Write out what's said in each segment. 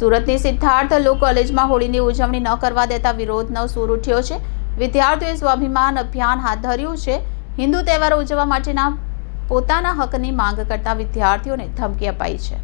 સુરતની સિદ્ધાર્થ લો કોલેજમાં હોળીની ઉજવણી ન કરવા દેતા વિરોધનો સૂર ઉઠ્યો છે. વિદ્યાર્થીઓએ સ્વાભિમાન અભિયાન હાથ ધર્યું છે. હિન્દુ તહેવારો ઉજવવા માટેના પોતાના હકની માંગ કરતા વિદ્યાર્થીઓને ધમકી અપાઈ છે.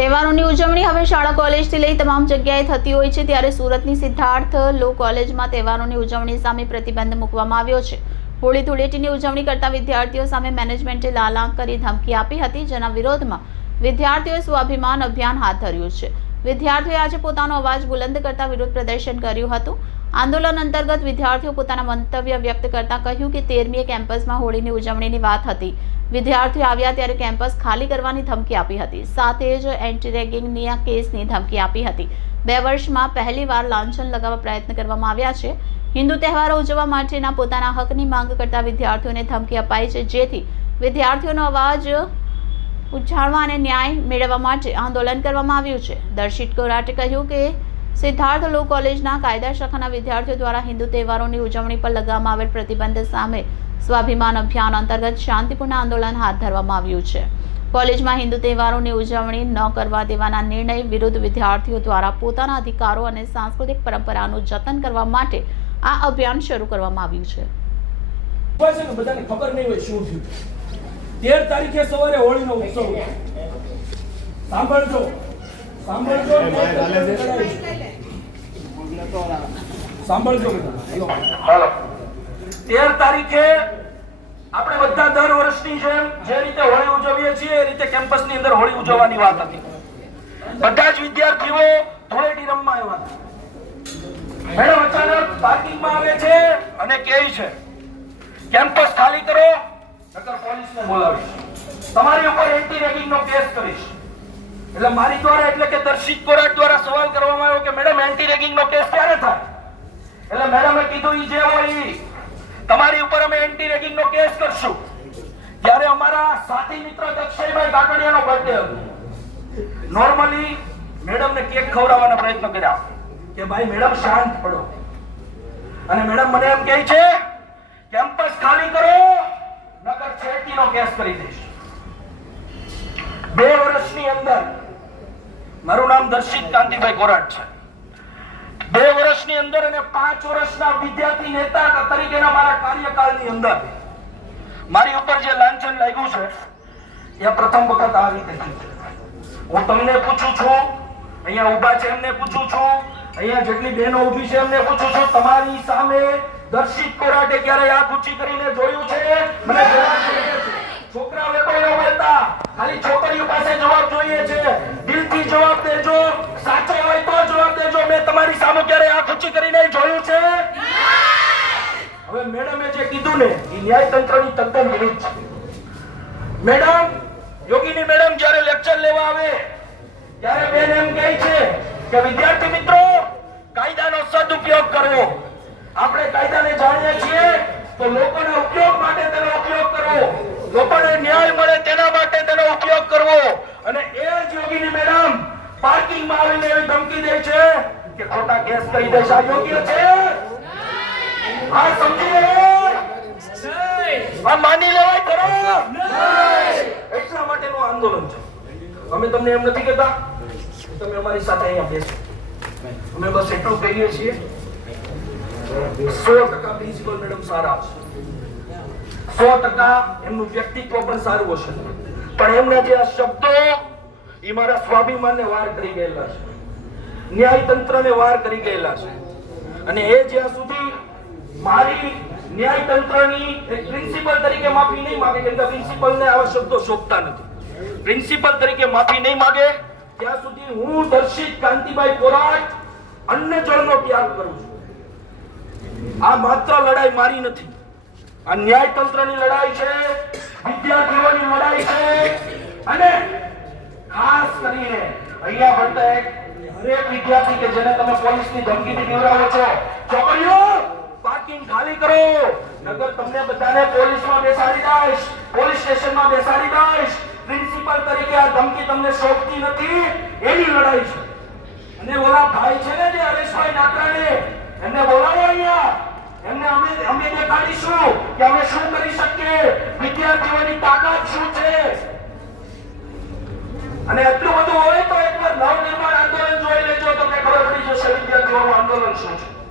તહેવારોની ઉજવણી હવે શાળા કોલેજથી લઈ તમામ જગ્યાએ થતી હોય છે. ત્યારે સુરતની સિદ્ધાર્થ લો કોલેજમાં તહેવારોની ઉજવણી સામે પ્રતિબંધ મૂકવામાં આવ્યો છે. હોળી ધૂળેટીની ઉજવણી કરતા વિદ્યાર્થીઓ સામે મેનેજમેન્ટે લાલાંક કરી ધમકી આપી હતી. જેના વિરોધમાં વિદ્યાર્થીઓએ સ્વાભિમાન અભિયાન હાથ ધર્યું છે. વિદ્યાર્થીઓએ આજે પોતાનો અવાજ બુલંદ કરતા વિરોધ પ્રદર્શન કર્યું હતું. આંદોલન અંતર્ગત વિદ્યાર્થીઓ પોતાના મંતવ્ય વ્યક્ત કરતા કહ્યું કે તેરમીએ કેમ્પસમાં હોળીની ઉજવણીની વાત હતી. વિદ્યાર્થીઓ આવ્યા ત્યારે કેમ્પસ ખાલી કરવાની ધમકી આપી હતી. સાથે જ એન્ટી રેગિંગની આ કેસની ધમકી આપી હતી. બે વર્ષમાં પહેલીવાર લાંછન લગાવવા પ્રયત્ન કરવામાં આવ્યા છે. હિન્દુ તહેવારો ઉજવવા માટેના પોતાના હકની માંગ કરતા વિદ્યાર્થીઓને ધમકી અપાઈ છે. જેથી વિદ્યાર્થીઓનો અવાજ ઉછાળવા અને ન્યાય મેળવવા માટે આંદોલન કરવામાં આવ્યું છે. દર્શિત કોરાટે કહ્યું કે, સિદ્ધાર્થ લો કોલેજના કાયદા શાખાના વિદ્યાર્થીઓ દ્વારા હિન્દુ તહેવારોની ઉજવણી પર લગાવવામાં આવેલ પ્રતિબંધ સામે સ્વાભિમાન અભિયાન અંતર્ગત શાંતિપૂર્ણ આંદોલન હાથ ધરવામાં આવ્યું છે. કોલેજમાં હિન્દુ તહેવારોની ઉજવણી ન કરવા દેવાના નિર્ણય વિરુદ્ધ વિદ્યાર્થીઓ દ્વારા પોતાના અધિકારો અને સાંસ્કૃતિક પરંપરાનું જતન કરવા માટે આ અભિયાન શરૂ કરવામાં આવ્યું છે. બધાને ખબર નહીં હોય શું થયું. તેર તારીખે સવારે હોળીનો ઉત્સવ સાંભળજો. સાંભળજો. સાંભળજો તેર તારીખે આપણે બધા દર વર્ષની જેમ જે રીતે હોળી ઉજવીએ છીએ એ રીતે કેમ્પસની અંદર હોળી ઉજવવાની વાત હતી. બધા જ વિદ્યાર્થીઓ ધૂળેટી રમવા આવ્યા હતા. મેડમ અચાનક પાર્કિંગમાં આવે છે અને કહે છે કેમ્પસ ખાલી કરો નકર પોલીસને બોલાવીશ. તમારી ઉપર એન્ટી રેગિંગનો કેસ કરીશ. એટલે મારી દ્વારા એટલે કે દર્શિત કોરાટ દ્વારા સવાલ કરવામાં આવ્યો કે મેડમ એન્ટી રેગિંગનો કેસ ક્યારે થાય? એટલે મેડમે કીધું ઈ જે હોય તમારી ઉપર અમે એન્ટી રેગિંગનો કેસ કરશું. ત્યારે અમારા સાથી મિત્ર દક્ષયભાઈ કાકડિયાનો બર્થડે હતો. નોર્મલી મેડમને કેક ખવડાવવાનો પ્રયત્ન કર્યા. કે ભાઈ, મેડમ, શાંત પડો. અને મેડમ મને એમ કહે છે કેમ્પસ ખાલી કરો નકર છેડતીનો કેસ કરી દઈશ. બે વર્ષની અંદર મારું નામ દર્શિત કાંતિભાઈ કોરાટ છે. બે વર્ષની અંદર અને પાંચ વર્ષના વિદ્યાર્થી નેતા તરીકેના મારા કાર્યકાળની અંદર. મારી ઉપર જે લાંછન લાગ્યું છે, એ પ્રથમ વખત આ રીતે હું તમને પૂછું છું, અહીંયા ઊભા છે એમને પૂછું છું, અહીંયા જેટલી બહેનો ઊભી છે એમને પૂછું છું, તમારી સામે દર્શિત કોરાટે ક્યારે આ ઊંચી કરીને જોયું છે? મને છોકરા વેપારીઓ બોલતા, ખાલી છોકરીઓ પાસે જવાબ જોઈએ છે. દિલથી જવાબ દેજો. સાચો હોય તો જવાબ દેજો. મેં તમારી સામે ક્યારે આ ઊંચી કરીને જોયું છે? હવે મેડમે જે કીધું ને, એ ન્યાયતંત્રની તદ્દન વિરુદ્ધ છે. મેડમ, યોગીની મેડમ જ્યારે લેક્ચર લેવા આવે, ત્યારે બેન એમ કહે છે કે, વિદ્યાર્થી મિત્રો, કાયદાનો સદુપયોગ કરવો આપણે કાયદાને જાણીએ છીએ તો લોકોના ઉપયોગ માટે તેનો ઉપયોગ કરવો. લોકોને ન્યાય મળે તેના માટે તેનો ઉપયોગ કરવો. અને એ જ યોગીની મેડમ પાર્કિંગમાં આવીને એવી ધમકી દે છે કે ખોટા કેસ કરી દેશે આ યોગ્ય છે? આ સમજી લે. આ માની લેવાય ખરો. એટલા માટેનું આંદોલન છે. અમે તમને એમ નથી કહેતા તમે અમારી સાથે અહીંયા બેસો. અમે બસ એટલું કહીએ છીએ. સો ટકા પ્રિન્સિપલ મેડમ સારા સો ટકા એમનું વ્યક્તિત્વ પણ સારું હશે. પણ એમના જે આ શબ્દો, એ મારા સ્વાભિમાનને વાર કરી ગયેલા છે. ન્યાયતંત્રને વાર કરી ગયેલા છે. અને એ જ્યાં સુધી મારી ન્યાયતંત્રની પ્રિન્સિપલ તરીકે માફી નહીં માગે, કેમ કે પ્રિન્સિપલને આવા શબ્દો શોભતા નથી. પ્રિન્સિપલ તરીકે માફી નહીં માગે, ત્યાં સુધી હું દર્શિત કાંતિભાઈ કોરાટ અન્ય જળનો ત્યાગ કરું છું. આ માત્ર લડાઈ મારી નથી. આ ન્યાયતંત્રની લડાઈ છે, વિદ્યાર્થીઓની લડાઈ છે, અને ખાસ કરીને અહીંયા ભણતા એક હરેક વિદ્યાર્થી કે જેને તમે પોલીસની ધમકીથી બીવડાવો છો છોકરીઓ પાર્કિંગ ખાલી કરો. નગર તમને બધાને પોલીસમાં બેસાડી દઈશ, પોલીસ સ્ટેશનમાં બેસાડી દઈશ. પ્રિન્સિપલ તરીકે આ ધમકી તમને શોભતી નથી. એની લડાઈ છે. અને ઓલા ભાઈ છે ને જે હરેશભાઈ નાકરાણી, એમને બોલાવો અહીંયા. એમને અમે અમે દેખાડીશું કે અમે શું કરી શકીએ? વિદ્યાર્થીઓની તાકાત શું છે? અને એટલું બધું હોય તો એકવાર નવનિર્માણ આંદોલન જોઈ લેજો, તમને ખબર પડી જશે વિદ્યાર્થીઓનું આંદોલન શું છે.